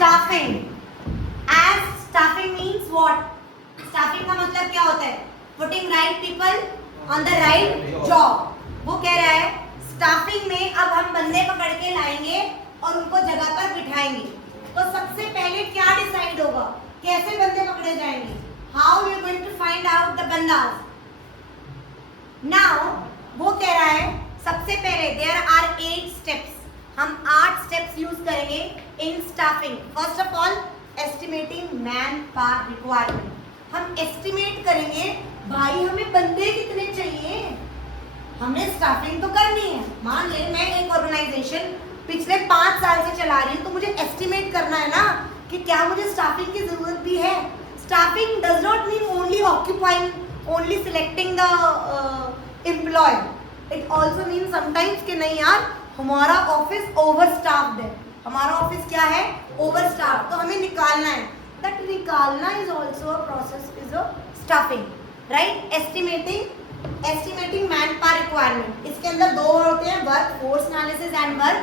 staffing. As staffing means what? Staffing का मतलब क्या होता है? Putting right people on the right job. वो कह रहा है staffing में अब हम बंदे पकड़ के लाएंगे और उनको जगह पर बिठाएंगे. तो सबसे पहले क्या डिसाइड होगा? कैसे बंदे पकड़े जाएंगे? How you are going to find out the bandas? Now वो कह रहा है सबसे पहले there are 8 steps. हम 8 steps यूज करेंगे in staffing. First of all, estimating manpower requirement. हम estimate करेंगे भाई हमें बंदे कितने चाहिए. हमने स्टाफिंग तो करनी है. मान ले मैं एक ऑर्गेनाइजेशन पिछले 5 साल से चला रही हूँ तो मुझे एस्टिमेट करना है ना कि क्या मुझे स्टाफिंग की जरूरत भी है. Staffing does not mean only occupying, only selecting the employ. It also mean sometimes कि नहीं यार हमारा ऑफिस ओवर स्टाफ्ड है, हमारा ऑफिस क्या है ओवर स्टाफ, तो हमें निकालना है. दैट निकालना is also a process is a staffing, right. Estimating man power requirement. इसके अंदर दो होते हैं, work force analysis and work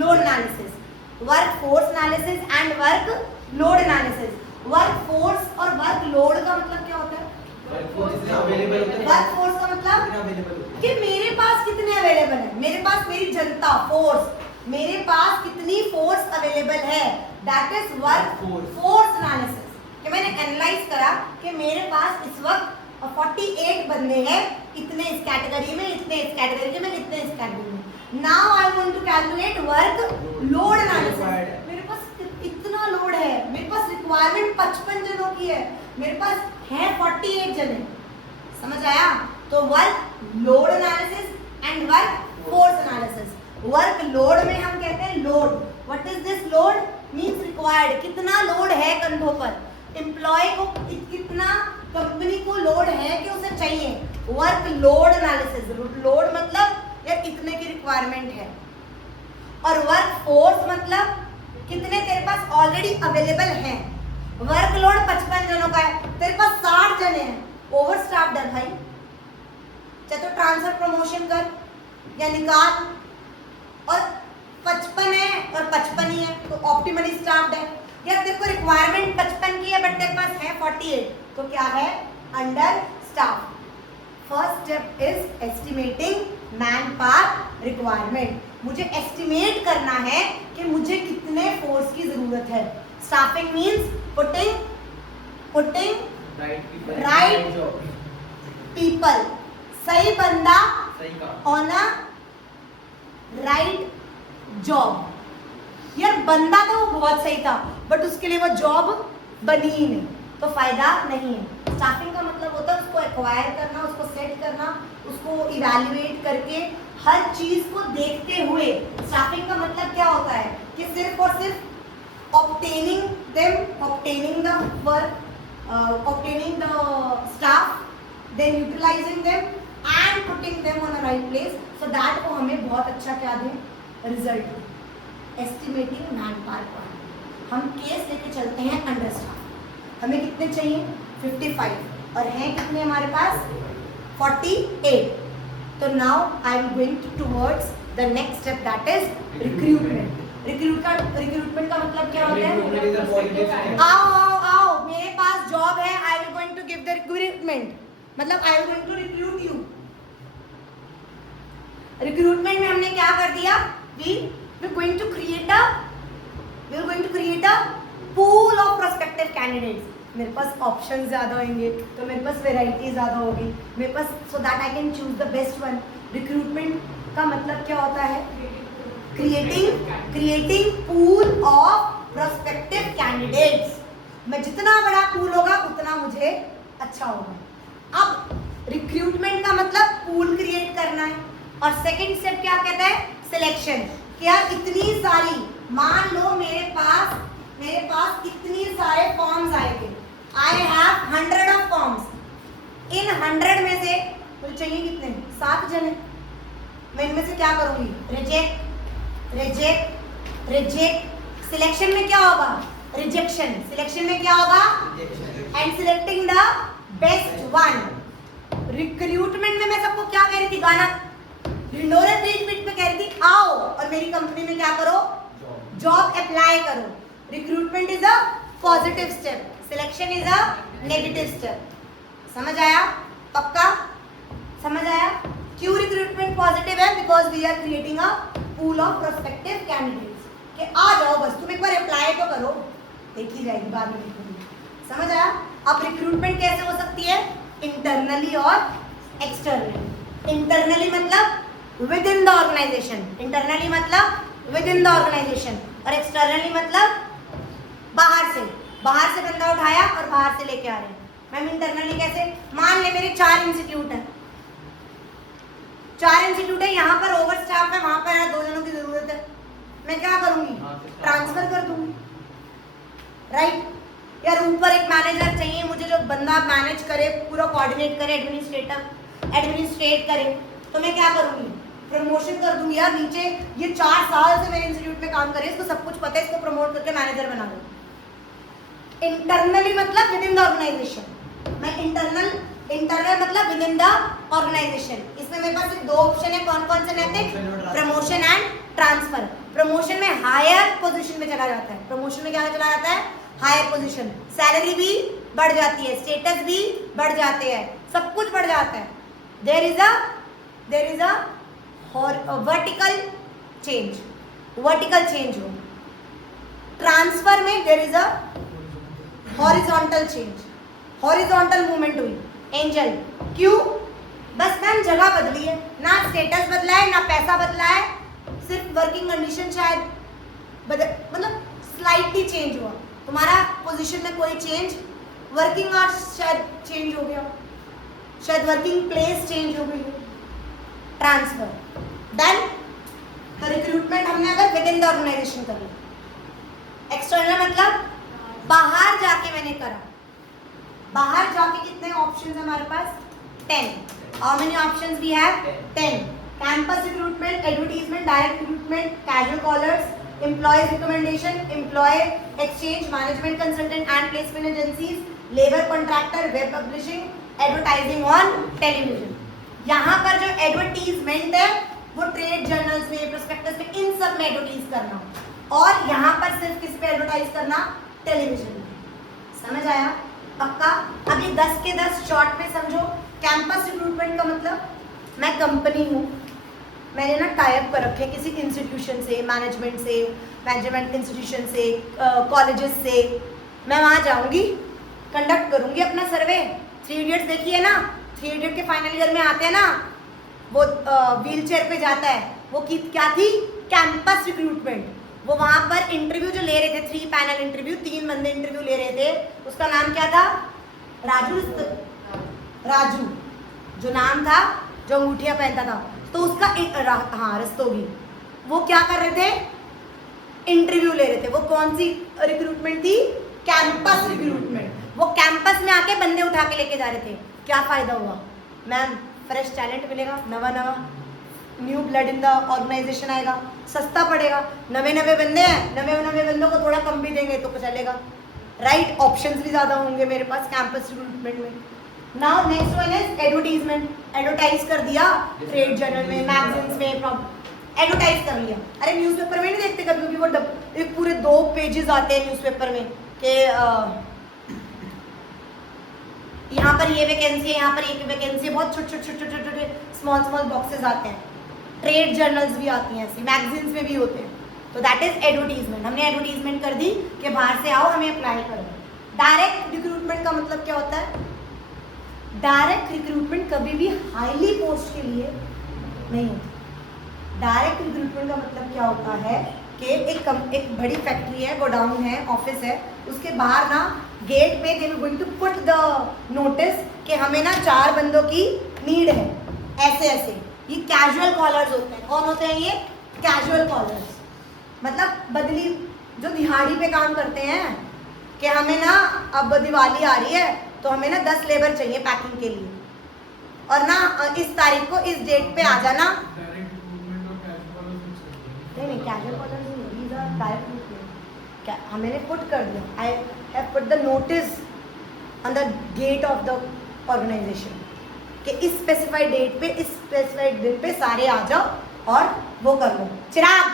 load analysis. Work force analysis and work load analysis. Work force और वर्क लोड का मतलब क्या होता है? वर्क फोर्स का मतलब कि मेरे पास कितने अवेलेबल है, मेरे पास मेरी जनता फोर्स, मेरे पास कितनी फोर्स अवेलेबल है. That is work force analysis. कि मैंने एनालाइज करा कि मेरे पास इस वक्त 48 बंदे हैं, इतने इस कैटेगरी में, इतने इस कैटेगरी में, इतने इस कैटेगरी में. Now I want to calculate work load analysis. मेरे पास इतना लोड है, मेरे पास रिक्वायरमेंट 55 जनों की है, मेरे पास है 48 जने. समझ आया? तो work load analysis and work force analysis. Work load में हम कहते हैं load. What is this load? Means required. कितना लोड है कंधों पर, एम्प्लॉय को कितना कंपनी को लोड है कि उसे चाहिए. Work load analysis. लोड मतलब यार इतने की रिक्वायरमेंट है. और वर्क फोर्स मतलब कितने तेरे पास ऑलरेडी अवेलेबल हैं. वर्क लोड 55 जनों का है, तेरे पास 60 जने हैं, ओवर स्टाफ्ड है भाई. चाहे तो ट्रांसफर प्रमोशन कर या निकाल. और 55 है और 55 ही है तो ऑप्टिमली स्टाफ्ड है. यार तेरे को रिक्वायरमेंट 55 की है बट तेरे पास है 48, तो क्या है? Under staff. First step is estimating man power requirement. मुझे एस्टिमेट करना है कि मुझे कितने फोर्स की जरूरत है. Staffing means putting right people, सही बंदा ऑन अ राइट जॉब. यार बंदा तो वो बहुत सही था बट उसके लिए वो जॉब बनी ही नहीं, तो फायदा नहीं है. स्टाफिंग का मतलब होता है उसको एक्वायर करना, उसको सेट करना, उसको इवैल्यूएट करके हर चीज को देखते हुए. स्टाफिंग का मतलब क्या होता है कि सिर्फ और सिर्फ obtaining the work, obtaining the staff, then utilising them and putting them on a right place so that वो हमें बहुत अच्छा क्या दें, रिजल्ट. Estimating man power. हम केस लेके चलते हैं अंडर स्टाफ. हमें कितने चाहिए? 55 और हैं कितने हमारे पास? 48. तो now I am going towards the next step that is recruitment. Recruitment का मतलब क्या होता है? आओ मेरे पास जॉब है, I am going to give the recruitment. मतलब I am going to recruit you. Recruitment में हमने क्या कर दिया? we are going to create a pool of prospective candidates. मेरे पास ऑप्शन ज्यादा होंगे तो मेरे पास वैरायटी ज्यादा होगी मेरे पास, so that I can choose the best one. Recruitment का मतलब क्या होता है? Creating pool of prospective candidates. मैं जितना बड़ा पूल होगा उतना मुझे अच्छा होगा. अब रिक्रूटमेंट का मतलब पूल क्रिएट करना है. और सेकंड स्टेप क्या कहता है? सिलेक्शन. क्या इतनी सारी, मान लो मेरे पास इतनी सारे फॉर्म्स आएंगे. I have 100 of forms. इन 100 में से मुझे चाहिए कितने? 7 जने. मैं इनमें से क्या करूंगी? रिजेक्ट. सिलेक्शन में क्या होगा? रिजेक्शन. सिलेक्शन में क्या होगा? And selecting the best one. Recruitment में मैं सबको क्या कह रही थी? गाना ढिंडोरे ट्रीटमेंट में कह रही थी आओ और मेरी कंपनी में क्या करो? जॉब अप्लाई करो. Recruitment is a positive step, selection is a negative step. समझ आया? पक्का समझ आया? क्यों रिक्रूटमेंट पॉजिटिव है? Because we are creating a pool of prospective candidates कि आ जाओ, बस तुम एक बार अप्लाई तो करो, देखी जाएगी बाद में देखूंगी। समझ आया? अब रिक्रूटमेंट कैसे हो सकती है? इंटरनली और एक्सटर्नली। इंटरनली मतलब within the organisation, internally मतलब विद इन द ऑर्गेनाइजेशन, और एक्सटर्नली मतलब बाहर से बंदा उठाया और बाहर से लेके आ रहे हैं। मैम इंटरनली कैसे? मान ले मेरे 4 इंस्टीट्यूट है, 4 इंस्टीट्यूट है, यहाँ पर ओवर स्टाफ है, वहां पर 2 जनों की जरूरत है, मैं क्या करूंगी? ट्रांसफर कर दूंगी, राइट? यार ऊपर एक मैनेजर चाहिए मुझे जो बंदा मैनेज करे, पूरा कोऑर्डिनेट करे, एडमिनिस्ट्रेट करे, तो मैं क्या करूंगी? प्रमोशन कर दूंगी। यार नीचे ये 4 साल से मेरे इंस्टीट्यूट में काम करे, इसको सब कुछ पता है, इसको प्रमोट करके मैनेजर बना दूं। इंटरनली मतलब विद इन द ऑर्गेनाइजेशन, मैं इंटरनल मतलब विद इन द ऑर्गेनाइजेशन। इसमें मेरे पास 2 ऑप्शन है, कौन कौन से नैतिक? Promotion and transfer. प्रमोशन में हायर पोजीशन में चला जाता है, प्रमोशन में क्या चला जाता है? हायर पोजीशन, सैलरी भी बढ़ जाती है, स्टेटस भी बढ़ जाते हैं, सब कुछ बढ़ जाता है। There is a vertical change हो। ट्रांसफर में there is a horizontal change, horizontal movement हुई। एंजल क्यों? बस मैम जगह बदली है, ना स्टेटस बदला है, ना पैसा बदला है, सिर्फ वर्किंग कंडीशन शायद मतलब स्लाइटली चेंज हुआ। तुम्हारा पोजीशन में कोई चेंज, वर्किंग आवर्स शायद चेंज हो गया, शायद वर्किंग प्लेस चेंज हो गई। ट्रांसफर देन तो रिक्रूटमेंट हमने अगर विद इन द ऑर्गेनाइजेशन कर लिया। एक्सटर्नल मतलब बाहर जाके मैंने करा। बाहर जाके कितने ऑप्शंस है हमारे पास? 10। How many options we have? 10। Campus recruitment, advertisement, direct recruitment, casual callers, employees recommendation, employee exchange, management consultant and placement agencies, labour contractor, web publishing, advertising on television. यहाँ पर जो एडवर्टीजमेंट है वो ट्रेड जर्नल्स में, prospectus में, इन सब में advertise करना, और यहाँ पर सिर्फ किस पे एडवर्टाइज करना? टेलीविजन में। समझ आया? पक्का? अभी 10 के 10 शॉर्ट में समझो। कैंपस रिक्रूटमेंट का मतलब मैं कंपनी हूँ, मैंने ना टाइप कर रखे किसी इंस्टीट्यूशन से, मैनेजमेंट इंस्टीट्यूशन से, कॉलेजेस से, मैं वहाँ जाऊँगी, कंडक्ट करूँगी अपना सर्वे। 3 इडियट्स देखी है ना? 3 इडियट के फाइनल ईयर में आते हैं ना, वो व्हील चेयर पे जाता है, वो क्या थी? Campus recruitment. वो वहाँ पर इंटरव्यू जो ले रहे थे, 3 पैनल इंटरव्यू, 3 बंदे इंटरव्यू ले रहे थे, उसका नाम क्या था? राजू जो नाम था, जो अंगूठिया पहनता था, तो उसका हाँ रस्तोगी, वो क्या कर रहे थे? इंटरव्यू ले रहे थे। वो कौन सी रिक्रूटमेंट थी? Campus recruitment. वो कैंपस में आके बंदे उठा के लेके जा रहे थे। क्या फायदा हुआ मैम? फ्रेश टैलेंट मिलेगा, नवा new blood in the organisation आएगा, सस्ता पड़ेगा, नवे बंदे हैं, नवे बंदों को थोड़ा कम भी देंगे तो चलेगा, राइट? ऑप्शंस भी ज़्यादा होंगे मेरे पास कैंपस रिक्रूटमेंट में। Now next one is advertisement. Advertise कर दिया ट्रेड जर्नल में, मैगजीन्स में, एडवर्टाइज कर लिया। अरे न्यूज़पेपर में नहीं देखते कभी कभी वो एक पूरे 2 पेजेस आते हैं न्यूज़पेपर में कि यहाँ पर ये वैकेंसी है, यहाँ पर एक वैकेंसी, बहुत छोटे स्मॉल बॉक्सेस आते हैं। ट्रेड जर्नल्स भी आती हैं, ऐसी मैगजीन्स में भी होते हैं। तो दैट इज एडवर्टीजमेंट। हमने एडवर्टीजमेंट कर दी कि बाहर से आओ, हमें अप्लाई करो। डायरेक्ट रिक्रूटमेंट का मतलब क्या होता है? डायरेक्ट रिक्रूटमेंट कभी भी हाईली पोस्ट के लिए नहीं होती। डायरेक्ट रिक्रूटमेंट का मतलब क्या होता है कि एक बड़ी फैक्ट्री है, गोडाउन है, ऑफिस है, उसके बाहर ना गेट पे they will going to put the notice कि हमें ना 4 बंदों की नीड है, ऐसे। ये कैजुअल कॉलर्स होते हैं। कौन होते हैं ये? Casual callers. मतलब बदली, जो दिहाड़ी पे काम करते हैं कि हमें ना अब दिवाली आ रही है तो हमें ना 10 लेबर चाहिए पैकिंग के लिए, और ना इस तारीख को इस डेट पे आ जाना। नहीं कैजुअल कॉलर्स नहीं, डायरेक्ट रिक्रूटमेंट। हमने पुट कर दिया, I have put the notice on the gate of the organisation कि इस स्पेसिफाइड डेट पे, इस स्पेसिफाइड दिन पे सारे आ जाओ और वो कर लो। चिराग,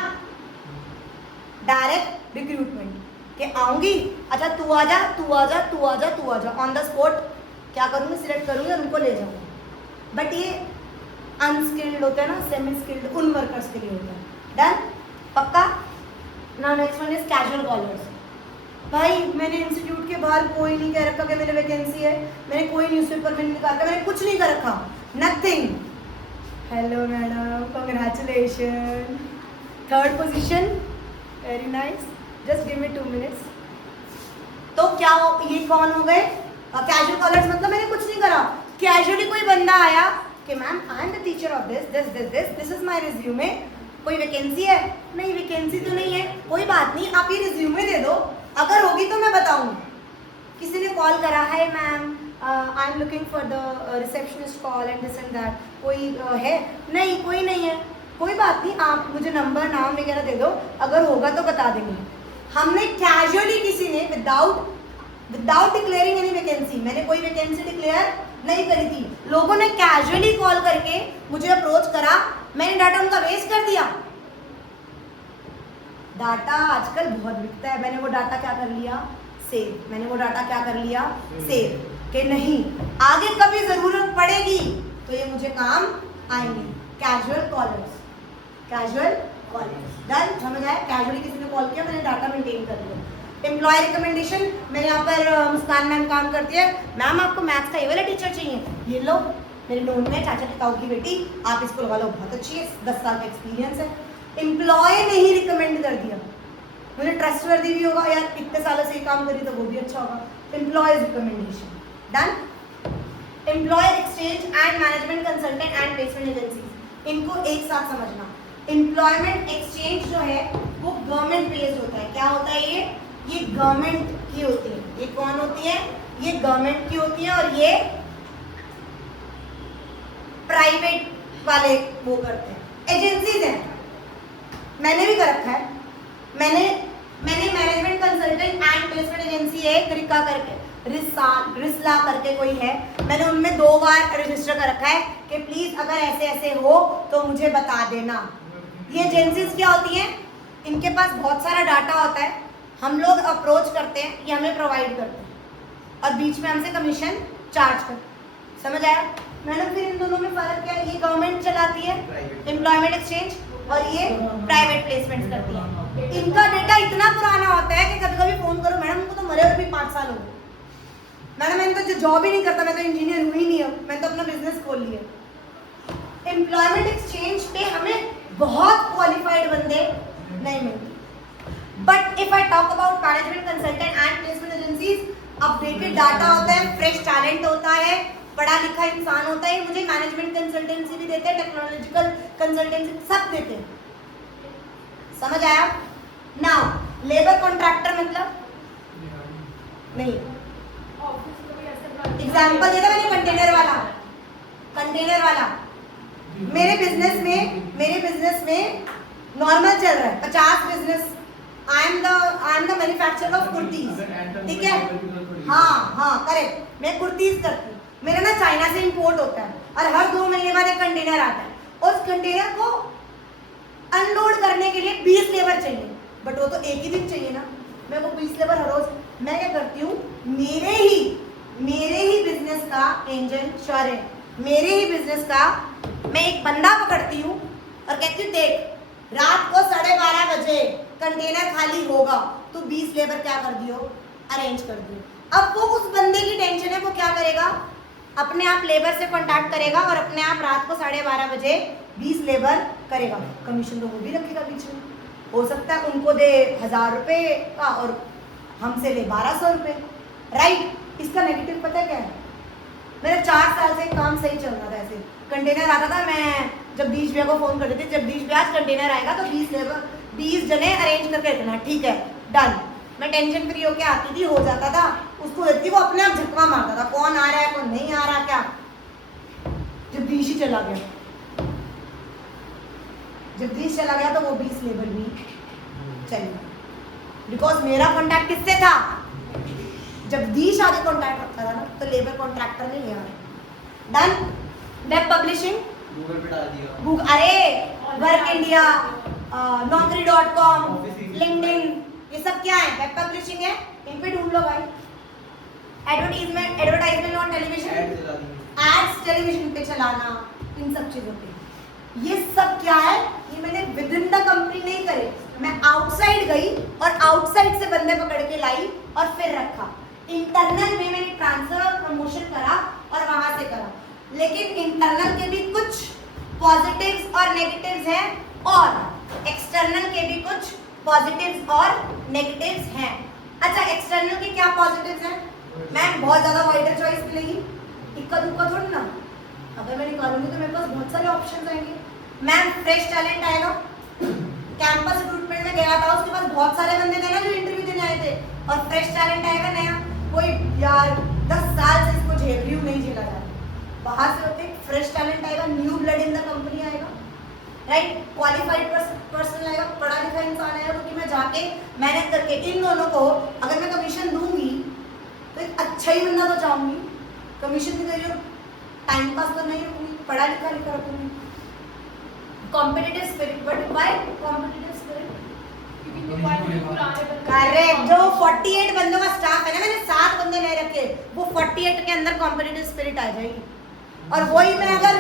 डायरेक्ट रिक्रूटमेंट। कि आऊंगी, अच्छा तू आ जा, तू आ जा, तू आ जा, तू आ जा, ऑन द स्पॉट क्या करूँगी, सिलेक्ट करूँगी और उनको ले जाऊँगी। बट ये अनस्किल्ड होता है ना, सेमी स्किल्ड, उन वर्कर्स के लिए होता है। डन, पक्का। Now next one is casual callers. भाई मैंने इंस्टीट्यूट के बाहर कोई नहीं कह रखा कि मेरे वैकेंसी है, मैंने कोई न्यूज़पेपर में नहीं निकाल रखा, मैंने कुछ नहीं कर रखा, nothing. Hello madam, congratulation, 3rd position, very nice, just give me 2 minutes. तो क्या हो, ये कौन हो गए कैजुअल कॉलर्स? मतलब मैंने कुछ नहीं करा, कैजुअली कोई बंदा आया कि ma'am I am the teacher of this this this this this is my resume, कोई वैकेंसी है? नहीं वैकेंसी तो नहीं है, कोई बात नहीं, आप ये रिज्यूमे दे दो, अगर होगी तो मैं बताऊंगी। किसी ने कॉल करा है, ma'am I am looking for the receptionist call and this and that, कोई है? नहीं कोई नहीं है, कोई बात नहीं, आप मुझे नंबर नाम वगैरह दे दो, अगर होगा तो बता देंगे। हमने कैजुअली, किसी ने विदाउट डिक्लेयरिंग एनी वैकेंसी, मैंने कोई वैकेंसी डिक्लेयर नहीं करी थी, लोगों ने कैजुअली कॉल करके मुझे अप्रोच करा, मैंने डाटा उनका वेस्ट कर दिया। डाटा आजकल बहुत बिकता है, मैंने वो डाटा क्या कर लिया, सेव। मैंने वो डाटा क्या कर लिया, सेव, कि नहीं आगे कभी जरूरत पड़ेगी तो ये मुझे काम आएंगे। Casual callers, casual callers, done, समझ आया? कैजुअली किसी ने कॉल किया, मैंने डाटा मेंटेन कर लिया। एम्प्लॉय रिकमेंडेशन, मैंने यहाँ पर मुस्कान मैम काम करती है, मैम आपको मैथ्स का ये वाला टीचर चाहिए, ये लो, मेरे नोन में चाचा टिकाऊ की बेटी, आप इसको लगा लो, बहुत अच्छी है, 10 साल का एक्सपीरियंस है। एम्प्लॉय ने ही रिकमेंड कर दिया, मुझे ट्रस्टवर्दी भी होगा यार, इतने सालों से ये काम करी तो वो भी अच्छा होगा। Employees recommendation, done. Employee exchange and management consultant and placement agencies, इनको एक साथ समझना। एम्प्लॉयमेंट एक्सचेंज जो है वो गवर्नमेंट बेस्ड होता है। क्या होता है ये गवर्नमेंट की होती है। ये कौन होती है? ये गवर्नमेंट की होती है, और ये प्राइवेट वाले वो करते हैं, एजेंसीज हैं। मैंने भी कर रखा है, मैंने management consultant and placement agency है रिका करके, रिसला करके कोई है, मैंने उनमें 2 बार रजिस्टर कर रखा है कि प्लीज अगर ऐसे ऐसे हो तो मुझे बता देना। ये एजेंसीज क्या होती हैं? इनके पास बहुत सारा डाटा होता है, हम लोग अप्रोच करते हैं, ये हमें प्रोवाइड करते हैं और बीच में हमसे कमीशन चार्ज करते। समझ आया मैडम? फिर इन दोनों में फर्क क्या है? ये गवर्नमेंट चलाती है एम्प्लॉयमेंट एक्सचेंज, और ये प्राइवेट प्लेसमेंट्स करती है। इनका डेटा इतना पुराना होता है कि कभी कभी फोन करो, मैडम उनको तो मरे हुए भी 5 साल हो गए, मैडम मैंने तो जॉब ही नहीं करता, मैं तो इंजीनियर हुई ही नहीं हूँ, मैंने तो अपना बिजनेस खोल लिया। एम्प्लॉयमेंट एक्सचेंज पे हमें बहुत क्वालिफाइड बंदे नहीं मिलते। But if I talk about management consultant and placement agencies, updated data होता है, फ्रेश टैलेंट होता है, पढ़ा लिखा इंसान होता है, मुझे मैनेजमेंट कंसल्टेंसी भी देते हैं, टेक्नोलॉजिकल कंसल्टेंसी सब देते हैं। समझ आया? नाउ लेबर कॉन्ट्रैक्टर मतलब नहीं, एग्जाम्पल दे रहा मैंने, कंटेनर वाला मेरे बिजनेस में नॉर्मल चल रहा है 50 business, I am the manufacturer of kurtis, ठीक है? हाँ करेक्ट, मैं कुर्तीज करती हूँ, मेरा ना चाइना से इंपोर्ट होता है और हर 2 महीने बाद एक कंटेनर आता है, और उस कंटेनर को अनलोड करने के लिए 20 लेबर चाहिए, बट वो तो एक ही दिन चाहिए ना, मैं वो 20 लेबर हर रोज, मैं क्या करती हूँ, मेरे ही बिजनेस का एंजल श्योर है, मेरे ही बिजनेस का मैं एक बंदा पकड़ती हूँ और कहती हूँ देख रात को 12:30 बजे कंटेनर खाली होगा, तो 20 लेबर क्या कर दियो, अरेंज कर दियो। अब वो उस बंदे की टेंशन है, वो क्या करेगा, अपने आप लेबर से कांटेक्ट करेगा और अपने आप रात को 12:30 बजे 20 लेबर करेगा, कमीशन तो वो भी रखेगा बीच में, हो सकता है उनको दे 1000 रुपये का और हमसे ले 1200 रुपये, राइट? इसका नेगेटिव पता है क्या है? मेरा 4 साल से काम सही चल रहा था, ऐसे कंटेनर आता था, मैं जगदीश भैया को फोन करती थी, जगदीश भैया आज कंटेनर आएगा तो 20 जने अरेंज करके रखना, ठीक है डन। मैं टेंशन फ्री होके आती थी, हो जाता था, उसको देती, वो अपने आप झटका मारता था, कौन आ रहा है कौन नहीं आ रहा, क्या जगदीश ही चला गया, जगदीश चला गया तो वो 20 लेबर भी चली, बिकॉज मेरा कॉन्टैक्ट किससे था, जगदीश आगे कॉन्टैक्ट रखता था ना, तो लेबर कॉन्ट्रैक्टर नहीं है। डन। वेब पब्लिशिंग गूगल पे डाल दिया, अरे वर्क इंडिया, naukri.com, लिंक्डइन, ये सब क्या है? वेब पब्लिशिंग है। इन पे ढूंढ लो भाई। Advertisement on television, ads television पे चलाना, इन सब चीजों पे। ये सब क्या है? ये मैंने विद इन द कंपनी नहीं करे, मैं आउटसाइड गई और आउटसाइड से बंदे पकड़ के लाई और फिर रखा। इंटरनल में मैंने ट्रांसफर और प्रमोशन करा और वहां से करा, लेकिन इंटरनल के भी कुछ पॉजिटिव्स और नेगेटिव्स हैं और एक्सटर्नल के भी कुछ पॉजिटिव्स और नेगेटिव्स हैं। अच्छा, एक्सटर्नल के क्या पॉजिटिव्स हैं? मैम बहुत ज्यादा वाइडर चॉइस मिलेगी, इक्का दुक्का थोड़ी ना, अगर मैं निकालूंगी तो मेरे पास बहुत सारे ऑप्शंस आएंगे। मैम फ्रेश टैलेंट आएगा। कैंपस रिक्रूटमेंट में गया था, उसके पास बहुत सारे बंदे थे ना जो इंटरव्यू देने आए थे, और फ्रेश टैलेंट आएगा नया, कोई यार 10 साल से इसको झेल रही हूँ, नहीं झेला जा रहा, बाहर से होते फ्रेश टैलेंट आएगा, new blood in the company आएगा, राइट, क्वालिफाइड पर्सन आएगा, पढ़ा लिखा इंसान आएगा, क्योंकि मैं जाके मेहनत करके इन दोनों को अगर मैं कमीशन दूंगी तो एक अच्छा ही बंदा तो चाहूंगी, कमीशन भी दे रही हूँ, टाइम पास तो नहीं रखूंगी, पढ़ा लिखा रखूंगी। Competitive spirit, but by competitive spirit, correct. जो 48 बंदों का स्टाफ है ना, मैंने 7 बंदे नहीं रखे, वो 48 के अंदर कॉम्पिटिटिव स्पिरिट आ जाएगी। और वही मैं अगर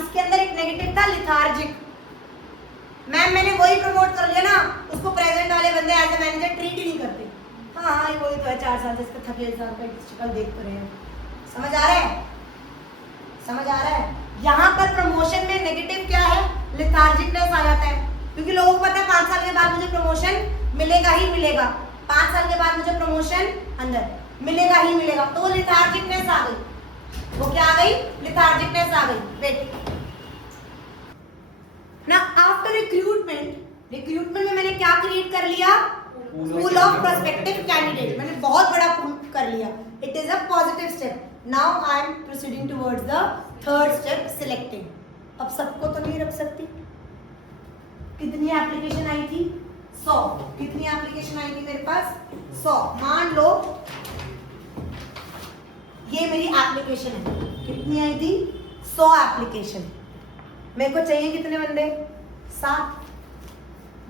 इसके अंदर एक नेगेटिव था लिथार्जिक, मैम मैंने वही प्रमोट कर लिया ना, उसको प्रेजेंट वाले बंदे एज ए मैनेजर ट्रीट ही नहीं करते। हाँ हाँ वही तो है, 4 साल से इसका थके इंसान का शक्ल देख तो रहे हैं। समझ आ रहा है? समझ आ रहा है? यहाँ पर प्रमोशन में नेगेटिव क्या है? लिथार्जिकनेस आ जाता है, क्योंकि लोगों को पता है 5 साल के बाद मुझे प्रमोशन मिलेगा ही मिलेगा, 5 साल के बाद मुझे प्रमोशन अंदर मिलेगा ही मिलेगा, तो वो लिथार्जिकनेस आ गई। वो क्या आ गई? लिथार्जिकनेस आ गई। वेट ना, आफ्टर रिक्रूटमेंट में मैंने क्या क्रिएट कर लिया? पूल ऑफ प्रोस्पेक्टिव कैंडिडेट, मैंने बहुत बड़ा पूल कर लिया। It is a positive step. Now I am proceeding towards the third step, selecting. अब सबको तो नहीं रख सकती, कितनी एप्लीकेशन आई थी? 100। कितनी एप्लीकेशन आई थी मेरे पास? 100। मान लो ये मेरी एप्लीकेशन है, कितनी आई थी? 100 एप्लीकेशन। मेरे को चाहिए कितने बंदे? 7।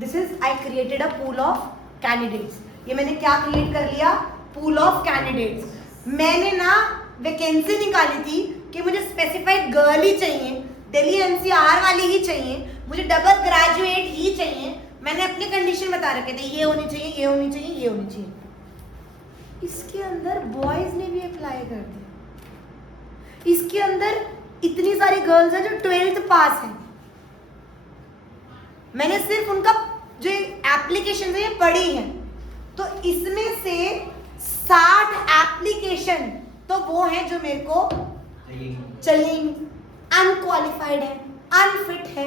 This is I created a pool of candidates. ये मैंने क्या क्रिएट कर लिया? Pool of candidates. मैंने ना वैकेंसी निकाली थी कि मुझे स्पेसिफाइड गर्ल ही चाहिए, दिल्ली एनसीआर वाली ही चाहिए, मुझे डबल ग्रेजुएट ही चाहिए। मैंने अपने कंडीशन बता रखे थे, ये होनी चाहिए, ये होनी चाहिए, ये होनी चाहिए। इसके अंदर बॉयज ने भी अप्लाई कर दिया। इसके अंदर इतनी सारी गर्ल्स हैं जो 12th पास हैं, मैंने सिर्फ उनका जो एप्लीकेशन है ये पढ़ी है, तो इसमें से 60 एप्लीकेशन तो वो हैं जो मेरे को चाहिए, अनक्वालिफाइड है, अनफिट है,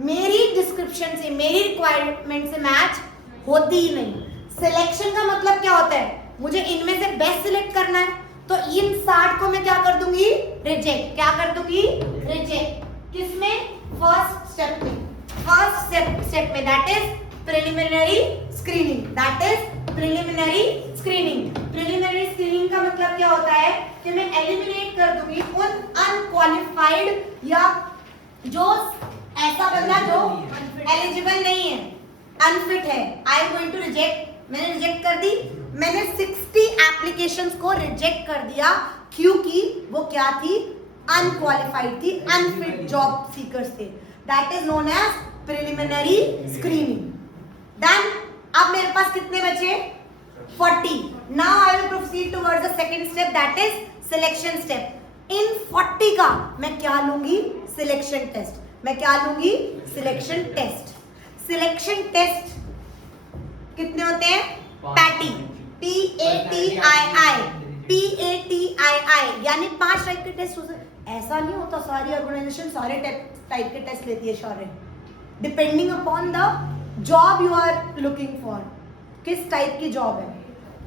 मेरी डिस्क्रिप्शन से, मेरी रिक्वायरमेंट से मैच होती ही नहीं। सिलेक्शन का मतलब क्या होता है? मुझे इनमें से बेस्ट सिलेक्ट करना है, तो इन 60 को मैं क्या कर दूंगी? रिजेक्ट। क्या कर दूंगी? रिजेक्ट। किसमें? फर्स्ट स्टेप में। फर्स्ट स्टेप में, that is preliminary screening. That is preliminary screening. Preliminary screening का मतलब क्या होता है कि मैं एलिमिनेट कर दूंगी उन अनक्वालिफाइड या जो ऐसा बंदा जो एलिजिबल नहीं है, अनफिट है, I am going to reject. मैंने रिजेक्ट कर दी। मैंने 60 एप्लीकेशंस को रिजेक्ट कर दिया, क्योंकि वो क्या थी? अनक्वालिफाइड थी, अनफिट जॉब सीकर्स थे। That is known as preliminary screening. Then अब मेरे पास कितने बचे? 40. Now I will proceed towards the second step, that is selection step. इन 40 का मैं क्या लूंगी? Selection test. मैं क्या लूंगी? Selection test. सिलेक्शन टेस्ट कितने होते हैं? पैटी, PATII, यानी 5 टाइप के टेस्ट होते हैं। ऐसा नहीं होता सारी ऑर्गेनाइजेशन सारे टाइप के टेस्ट लेती है Shaurya, depending upon the job you are looking for, किस टाइप की जॉब है।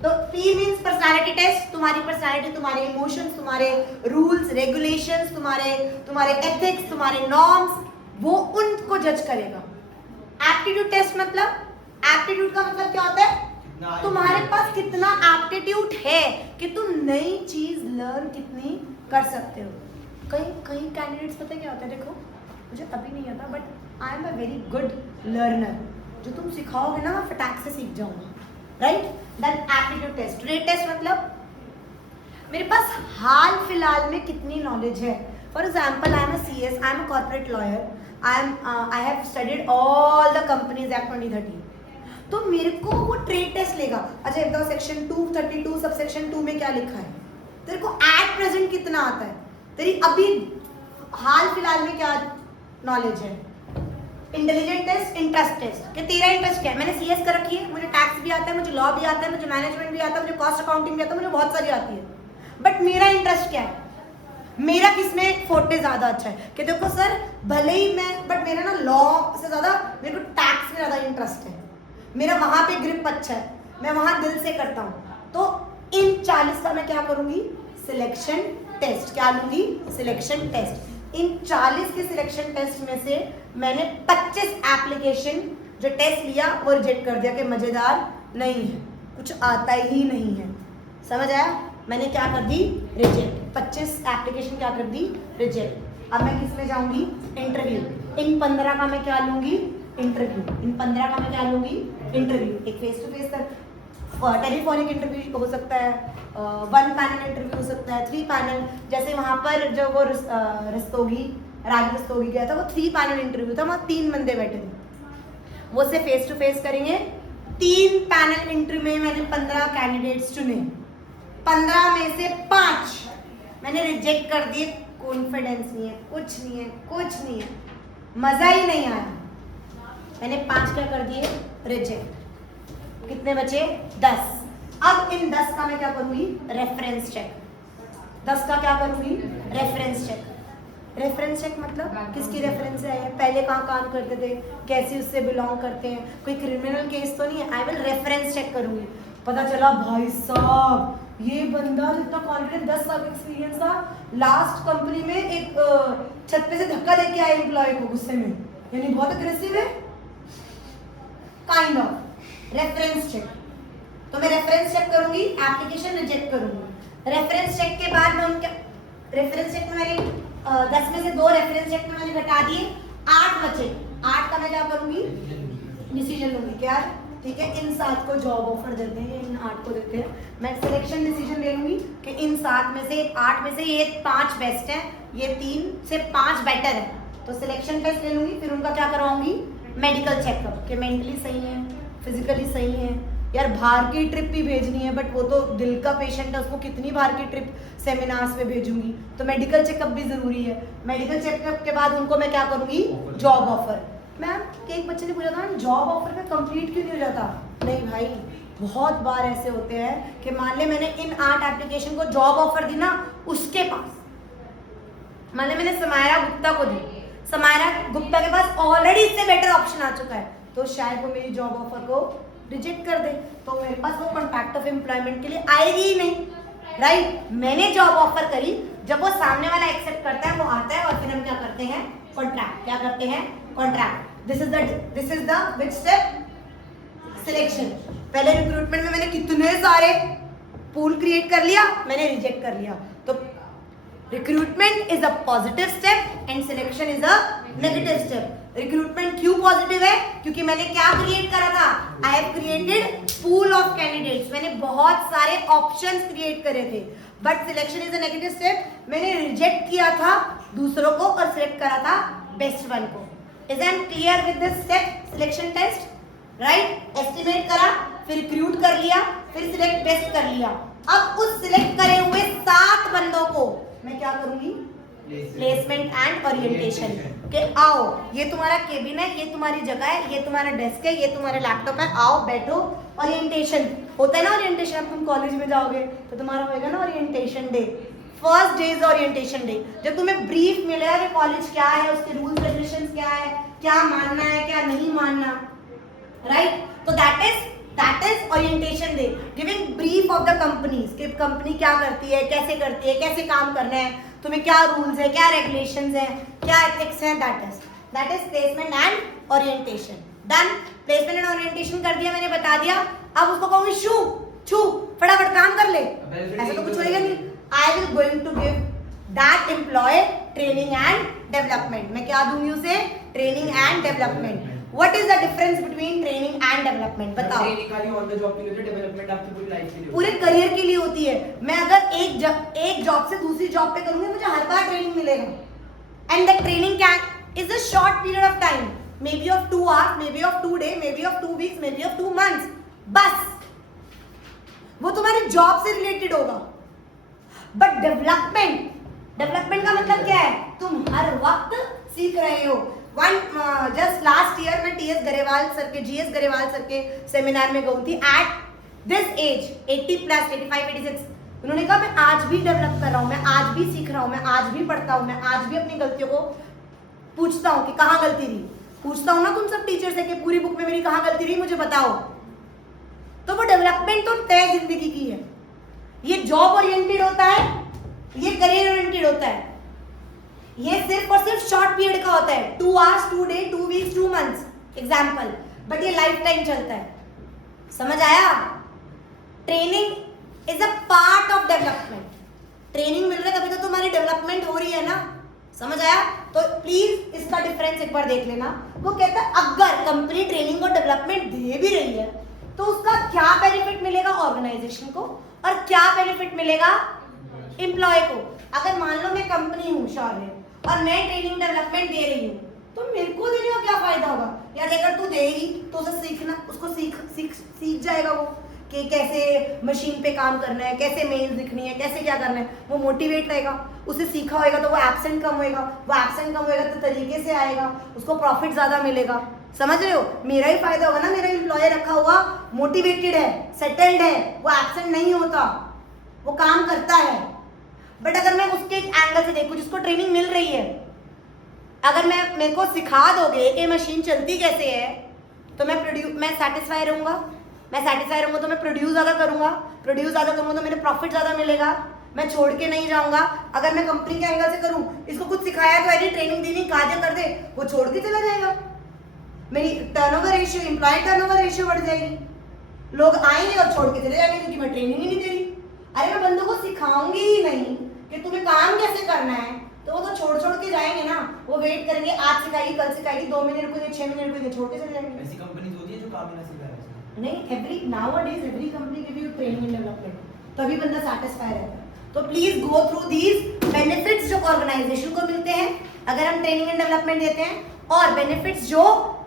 तो P मीन्स पर्सनालिटी टेस्ट, तुम्हारी पर्सनालिटी, तुम्हारे इमोशंस, तुम्हारे रूल्स रेगुलेशंस, तुम्हारे एथिक्स, तुम्हारे नॉर्म्स, वो उनको जज करेगा। एप्टीट्यूड टेस्ट मतलब, एप्टीट्यूड का मतलब क्या होता है? तुम्हारे पास कितना एप्टीट्यूड है कि तुम नई चीज लर्न कितनी कर सकते हो। कई कैंडिडेट्स पता है क्या होता है? देखो मुझे अभी नहीं आता, but I am a very good learner, जो तुम सिखाओगे ना फटाक से सीख जाऊंगा, right. Then aptitude test, trade test मतलब मेरे पास हाल फिलहाल में कितनी नॉलेज है। For example I am a CS, I am a corporate lawyer, I have studied all the companies act 2013, तो मेरे को वो ट्रेड टेस्ट लेगा। अच्छा एक सेक्शन 232 सब सेक्शन 2 में क्या लिखा है, तेरे को एट प्रेजेंट कितना आता है, तेरी अभी हाल फिलहाल में क्या नॉलेज है। इंटेलिजेंट टेस्ट, इंटरेस्ट टेस्ट, कि तेरा इंटरेस्ट क्या है। मैंने CS कर रखी है, मुझे टैक्स भी आता है, मुझे लॉ भी आता है, मुझे मैनेजमेंट भी आता है, मुझे कॉस्ट अकाउंटिंग भी आता है, मुझे बहुत सारी आती है, बट मेरा इंटरेस्ट क्या है, मेरा किसमें फोर्टे ज्यादा अच्छा है। कि देखो सर भले ही मैं, बट मेरा ना लॉ से ज्यादा मेरे को टैक्स में ज्यादा इंटरेस्ट है, मेरा वहां पे ग्रिप अच्छा है, मैं वहां दिल से करता हूँ। तो इन 40 का मैं क्या करूंगी, सिलेक्शन टेस्ट। क्या लूंगी, सिलेक्शन टेस्ट। इन 40 के सिलेक्शन टेस्ट में से मैंने 25 एप्लीकेशन जो टेस्ट लिया वो रिजेक्ट कर दिया कि मजेदार नहीं है, कुछ आता ही नहीं है। समझ आया, मैंने क्या कर दी, रिजेक्ट। 25 एप्लीकेशन क्या कर दी, रिजेक्ट। अब मैं किस में जाऊंगी, इंटरव्यू। इन 15 का मैं क्या लूंगी, इंटरव्यू। इन 15 का मैं क्या लूंगी, इंटरव्यू। एक फेस टू फेस तक टेलीफोनिक इंटरव्यू हो सकता है, 1 पैनल इंटरव्यू हो सकता है, 3 पैनल। जैसे वहां पर जो वो रस्तोगी, राजू रस्तोगी गया था, वो 3 पैनल इंटरव्यू था, वहाँ 3 बंदे बैठे थे, वो से फेस टू फेस करेंगे। 3 पैनल इंटरव्यू में मैंने 15 कैंडिडेट्स चुने, 15 में से 5 मैंने रिजेक्ट कर दिए। कॉन्फिडेंस नहीं है, कुछ नहीं है, कुछ नहीं है, मजा ही नहीं आया, मैंने 5 क्या कर दिए, रिजेक्ट। कितने बचे, 10। अब इन 10 का मैं क्या करूंगी, रेफरेंस चेक। 10 का क्या करूंगी, रेफरेंस चेक। रेफरेंस चेक मतलब किसकी रेफरेंस है, पहले कहाँ काम करते थे, कैसे उससे बिलोंग करते हैं, कोई क्रिमिनल केस तो नहीं है। आई विल रेफरेंस चेक करूंगी। पता चला भाई साहब ये बंदा इतना कॉन्फिडेंट, 10 साल एक्सपीरियंस था, लास्ट कंपनी में एक छत पे से धक्का देके आए एम्प्लॉय को गुस्से में, यानी बहुत अग्रेसिव है, काइंड ऑफ रेफरेंस चेक। तो मैं रेफरेंस चेक करूंगी, एप्लीकेशन रिजेक्ट करूंगी। रेफरेंस चेक के बाद मैं उनके रेफरेंस चेक में मैंने 10 में से 2 रेफरेंस चेक में मैंने घटा दिए, 8 बचे। 8 का मैं क्या करूंगी, डिसीजन लूंगी। क्या, ठीक है, इन 7 को जॉब ऑफर देते हैं, इन 8 को देते हैं। मैं सिलेक्शन डिसीजन ले लूंगी कि इन 7 में से 8 में से ये 5 बेस्ट है, ये 3 से 5 बेटर है। तो सिलेक्शन टेस्ट ले लूंगी, फिर उनका क्या करवाऊंगी, मेडिकल चेकअप, कि मेंटली सही है, फिजिकली सही है। यार बाहर की ट्रिप भी भेजनी है, बट वो तो दिल का पेशेंट है, उसको कितनी बाहर की ट्रिप सेमिनार्स में भेजूंगी, तो मेडिकल चेकअप भी जरूरी है। मेडिकल चेकअप के बाद उनको मैं क्या करूंगी, जॉब ऑफर। मैम एक बच्चे ने पूछा था जॉब ऑफर में कंप्लीट क्यों नहीं हो जाता। नहीं भाई, बहुत बार ऐसे होते हैं कि मान ले मैंने इन 8 एप्लीकेशन को जॉब ऑफर दी ना, उसके पास मान ले मैंने समायरा गुप्ता को दी, समायरा गुप्ता के पास ऑलरेडी इससे बेटर ऑप्शन आ चुका है, तो शायद वो मेरी जॉब ऑफर को रिजेक्ट कर दे, तो मेरे पास वो कॉन्ट्रैक्ट ऑफ एम्प्लॉयमेंट के लिए आएगी ही नहीं, राइट। मैंने जॉब ऑफर करी, जब वो सामने वाला एक्सेप्ट करता है, वो आता है, और फिर हम क्या करते हैं, कॉन्ट्रैक्ट। क्या करते हैं, contract. This is the which step, selection. पहले रिक्रूटमेंट में मैंने कितने सारे पूल क्रिएट कर लिया, मैंने रिजेक्ट कर लिया। तो recruitment is a positive step and selection is a negative step. Recruitment क्यों पॉजिटिव है, क्योंकि मैंने क्या क्रिएट करा था, I have created pool of candidates, मैंने बहुत सारे ऑप्शंस क्रिएट करे थे। But selection is a negative step, मैंने रिजेक्ट किया था दूसरों को और सिलेक्ट करा था बेस्ट वन को। Is I am clear with this step, selection test, right. Estimate करा, फिर रिक्रूट कर लिया, फिर सिलेक्ट बेस्ट कर लिया। अब उस सिलेक्ट करे हुए 7 बंदों को मैं क्या करूंगी, प्लेसमेंट एंड ओरिएंटेशन, के आओ, ये तुम्हारा केबिन है, ये तुम्हारी जगह है, ये तुम्हारा डेस्क है, ये तुम्हारा लैपटॉप है, आओ बैठो। ओरिएंटेशन होता है ना, ओरिएंटेशन। अब तुम कॉलेज में जाओगे तो तुम्हारा होगा ना orientation day, first day is orientation day, जब तुम्हें ब्रीफ मिलेगा कि कॉलेज क्या है, उसके रूल्स रेगुलेशंस क्या है, क्या मानना है, क्या नहीं मानना, राइट। तो that is orientation day, giving brief of the companies, कि कंपनी क्या करती है, कैसे काम करना है, तुम्हें क्या रूल्स है, क्या रेगुलेशंस है, क्या एथिक्स है, that is placement and orientation. Done, placement and orientation कर दिया मैंने, बता दिया। अब उसको कहूंगी छू फटाफट काम कर ले, ऐसा तो कुछ होएगा नहीं। I will going to give that employee training and development, मैं क्या दूंगी उसे, training and development. What is the difference between training and development? बताओ। ट्रेनिंग खाली ऑन द जॉब के लिए होती है, डेवलपमेंट आपकी पूरी लाइफ के लिए, पूरे करियर के लिए होती है। मैं अगर एक जॉब से दूसरी जॉब पे करूंगी, मुझे हर बार ट्रेनिंग मिलेगा। And that training can is a short period of time, may be of 2 hours, may be of 2 days, may be of 2 weeks, may be of 2 months, बस वो तुम्हारी जॉब से रिलेटेड होगा। बट डेवलपमेंट का मतलब क्या है? तुम हर वक्त सीख रहे हो। जस्ट लास्ट ईयर मैं जीएस गरेवाल सर के सेमिनार में गई थी। एट दिस एज 80 प्लस 85 86 उन्होंने कहा मैं आज भी डेवलप कर रहा हूँ, मैं आज भी सीख रहा हूँ, मैं आज भी पढ़ता हूँ, मैं आज भी अपनी गलतियों को पूछता हूँ कि कहाँ गलती रही। पूछता हूँ ना तुम सब टीचर से कि पूरी बुक में मेरी कहाँ गलती रही, मुझे बताओ। तो वो डेवलपमेंट तो तय जिंदगी की है। ये जॉब ओरिएंटेड होता है, ये करियर ओरिएंटेड होता है। ये सिर्फ और सिर्फ शॉर्ट पीरियड का होता है, 2 hours, 2 days, 2 weeks, 2 months example. But ये लाइफ टाइम चलता है। समझ आया? Training is a part of development. Training मिल रहा है तभी तो तुम्हारी डेवलपमेंट हो रही है ना। समझ आया? तो प्लीज इसका डिफरेंस एक बार देख लेना। वो कहता है अगर कंपनी ट्रेनिंग और डेवलपमेंट दे भी रही है तो उसका क्या बेनिफिट मिलेगा ऑर्गेनाइजेशन को और क्या बेनिफिट मिलेगा एम्प्लॉय को। अगर मान लो मैं कंपनी हूँ शौर्य और मैं ट्रेनिंग डेवलपमेंट दे रही हूँ, तो मेरे को देने का क्या फायदा होगा? यार अगर तू दे ही तो उसे सीखना, उसको सीख जाएगा वो कि कैसे मशीन पे काम करना है, कैसे मेल्स लिखनी है, कैसे क्या करना है। वो मोटिवेट रहेगा, उसे सीखा होएगा तो वो एब्सेंट कम होएगा, वो एब्सेंट कम होएगा तो तरीके से आएगा, उसको प्रॉफिट ज्यादा मिलेगा। समझ रहे हो? मेरा ही फायदा होगा ना। मेरा एम्प्लॉय रखा हुआ मोटिवेटेड है, सेटल्ड है, वो एब्सेंट नहीं होता, वो काम करता है। बट अगर मैं उसके एंगल से देखूं, जिसको ट्रेनिंग मिल रही है, अगर मेरे को सिखा दोगे कि मशीन चलती कैसे है, तो मैं सेटिस्फाई रहूंगा। मैं सेटिस्फाई रहूंगा तो मैं प्रोड्यूस ज़्यादा करूंगा तो मेरे प्रॉफिट ज़्यादा मिलेगा, मैं छोड़ के नहीं जाऊंगा। अगर मैं कंपनी के एंगल से करूं, इसको कुछ सिखाया तो ऐसी ट्रेनिंग देनी, कार्य कर दे, वो छोड़ के चला जाएगा। मेरी turnover ratio, employee turnover ratio बढ़ जाएगी। लोग आएंगे और छोड़ के चले जाएंगे क्योंकि मैं ट्रेनिंग ही नहीं दे रही। अरे मैं बंदों को सिखाऊंगी ही नहीं कि तुम्हें काम कैसे करना है, तो वो तो छोड़ के जाएंगे ना। वो वेट करेंगे, आज सिखाएगी, कल सिखाएगी, 2 महीने रुकेंगे, 6 महीने रुकेंगे, छोड़ के चले जाएंगे। ऐसी कंपनीज होती है जो काम ही ना सिखाए। नहीं, nowadays every company give you training and development, तभी बंदा satisfied रहता है। तो please go through these benefits जो ऑर्गेनाइजेशन को मिलते हैं अगर हम ट्रेनिंग एंड डेवलपमेंट देते हैं, और बेनिफिट्स जो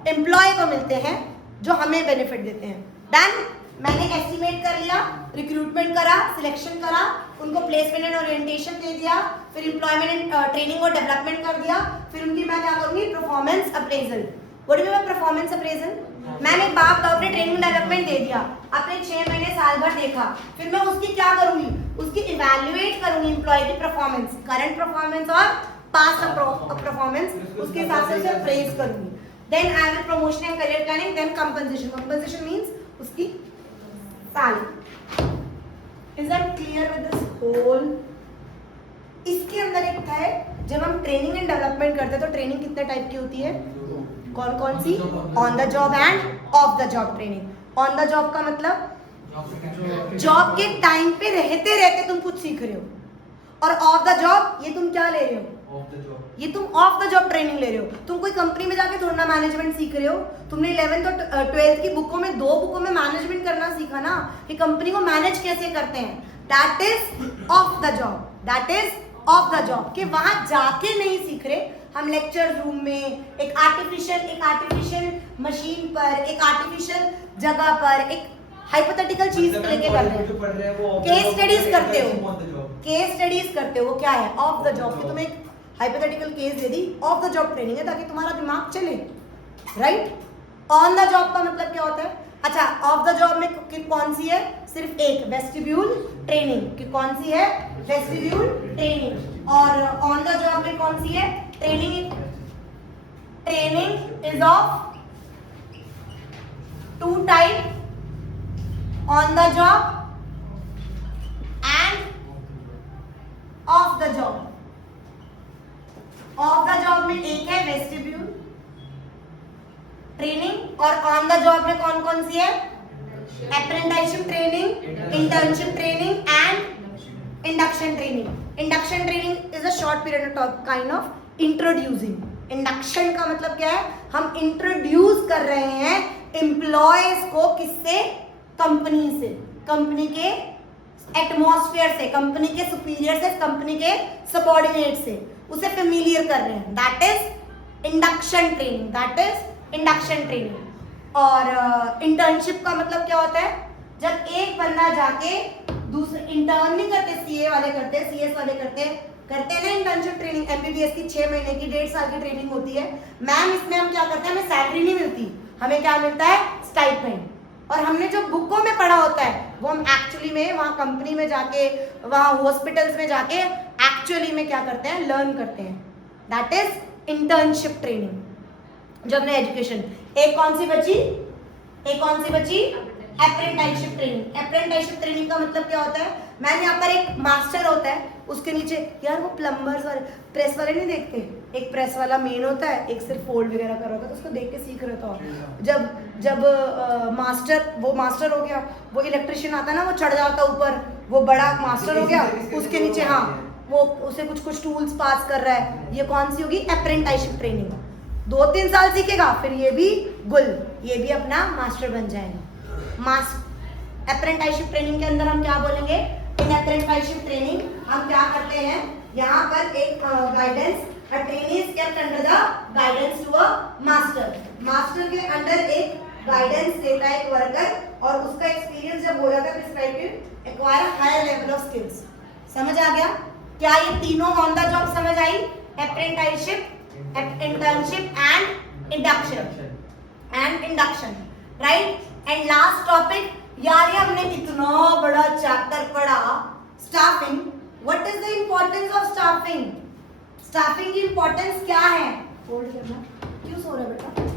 एम्प्लॉय को मिलते हैं जो हमें बेनिफिट देते हैं। डन? मैंने एस्टिमेट कर लिया, रिक्रूटमेंट करा, सिलेक्शन करा, उनको प्लेसमेंट एंड ओरिएंटेशन दे दिया, फिर एम्प्लॉयमेंट एंड ट्रेनिंग और डेवलपमेंट कर दिया, फिर उनकी मैं क्या करूंगी? Performance appraisal. What do you mean performance appraisal? मैंने एक बाप अपने ट्रेनिंग डेवलपमेंट दे दिया, अपने 6 महीने साल भर देखा, फिर मैं उसकी क्या करूंगी? उसकी इवैल्यूएट करूंगी एम्प्लॉय की परफॉर्मेंस, करंट परफॉर्मेंस और पास्ट परफॉर्मेंस, उसके हिसाब से उसे अप्रेज करूंगी। Then I will promotion and career planning, then compensation means उसकी salary. Is that clear with this whole? इसके अंदर एक है, जब हम ट्रेनिंग एंड डेवलपमेंट करते हैं तो ट्रेनिंग कितने टाइप की होती है? कौन सी? On the job and off the job training. On the job का मतलब जॉब के टाइम पे रहते रहते तुम कुछ सीख रहे हो, और ऑफ द जॉब ये तुम क्या ले रहे हो? ये तुम ऑफ द जॉब ट्रेनिंग ले रहे हो। तुम कोई कंपनी में जाके थोड़ा ना मैनेजमेंट सीख रहे हो। तुमने 11th और 12th की बुकों में 2 बुकों में मैनेजमेंट करना सीखा ना, कि कंपनी को मैनेज कैसे करते हैं। That is of the job, that is of the job, कि वहां जाके नहीं सीख रहे हम। लेक्चर रूम में एक आर्टिफिशियल मशीन पर, एक आर्टिफिशियल जगह पर, एक हाइपोथेटिकल चीज लेके कर रहे हो। केस स्टडीज करते हो, वो क्या है? Of the job. कि तुम्हें एक hypothetical case they the, of the job training है ताकि तुम्हारा दिमाग चले, राइट? ऑन द जॉब का मतलब क्या होता है? अच्छा, ऑफ द जॉब में कौन सी है? सिर्फ एक, वेस्टिब्यूल ट्रेनिंग। कि कौन सी है? Vestibule training. और ऑन द जॉब में कौन सी है? Training is of 2 type, on the job and off the job. Of the job में एक है वेस्टिब्यूल ट्रेनिंग, और ऑन द जॉब में कौन सी है? Apprenticeship training, internship training and induction training. Induction training is a short period of kind of introducing induction का मतलब क्या है, हम इंट्रोड्यूस कर रहे हैं एम्प्लॉयज को, किससे, कंपनी से, कंपनी के एटमॉस्फेयर से, कंपनी के सुपीरियर से, कंपनी के सबऑर्डिनेट से, उसे फेमिलियर कर रहे हैं, that is induction training, that is induction training. और इंटर्नशिप का मतलब क्या होता है, जब एक बंदा जाके दूसरे, इंटर्न नहीं करते, सीए वाले करते हैं, सीएस वाले करते हैं ना इंटर्नशिप ट्रेनिंग, एमबीबीएस की 6 महीने की 1.5 साल की ट्रेनिंग होती है मैम। इसमें हम क्या करते हैं, हमें सैलरी नहीं मिलती, हमें क्या मिलता है, स्टाइपेंड। और हमने जो बुकों में पढ़ा होता है वो हम एक्चुअली में वहाँ कंपनी में जाके, वहाँ हॉस्पिटल्स में जाके एक्चुअली में क्या करते हैं, लर्न करते हैं, दैट इज इंटर्नशिप ट्रेनिंग। जो हमने एजुकेशन, एक कौन सी बची, अप्रेंटिसशिप ट्रेनिंग। अप्रेंटिसशिप ट्रेनिंग का मतलब क्या होता है, मैम यहाँ पर एक मास्टर होता है, उसके नीचे, यार वो प्लम्बर्स वाले, प्रेस वाले नहीं देखते, एक प्रेस वाला मेन होता है, एक सिर्फ फोल्ड वगैरह कर रहा होता है, तो उसको देख के सीख रहे था। जब मास्टर हो गया, वो इलेक्ट्रिशियन आता है ना, वो चढ़ जाता ऊपर, वो बड़ा मास्टर हो गया, उसके नीचे हाँ वो उसे कुछ टूल्स पास कर रहा है, ये कौन सी होगी, अप्रेंटिसशिप ट्रेनिंग। 2-3 साल सीखेगा, फिर ये भी ये भी अपना मास्टर बन जाएगा। अप्रेंटिसशिप ट्रेनिंग के अंदर हम क्या बोलेंगे, इन अप्रेंटिसशिप ट्रेनिंग हम क्या करते हैं, यहाँ पर एक guidance, a trainee is kept under the guidance to a master. Master के अंडर एक गाइडेंस देता है एक वर्कर, और उसका एक्सपीरियंस जब हो जाता है prescribe acquire higher level of skills. समझ आ गया क्या, ये तीनों ऑन द जॉब समझ आई, apprenticeship, internship and induction, right. And last topic, यार ये हमने इतना बड़ा चैप्टर पढ़ा, staffing. What is the importance of staffing, staffing की इंपॉर्टेंस क्या है, होल्ड करना, क्यों सो रहा है बेटा,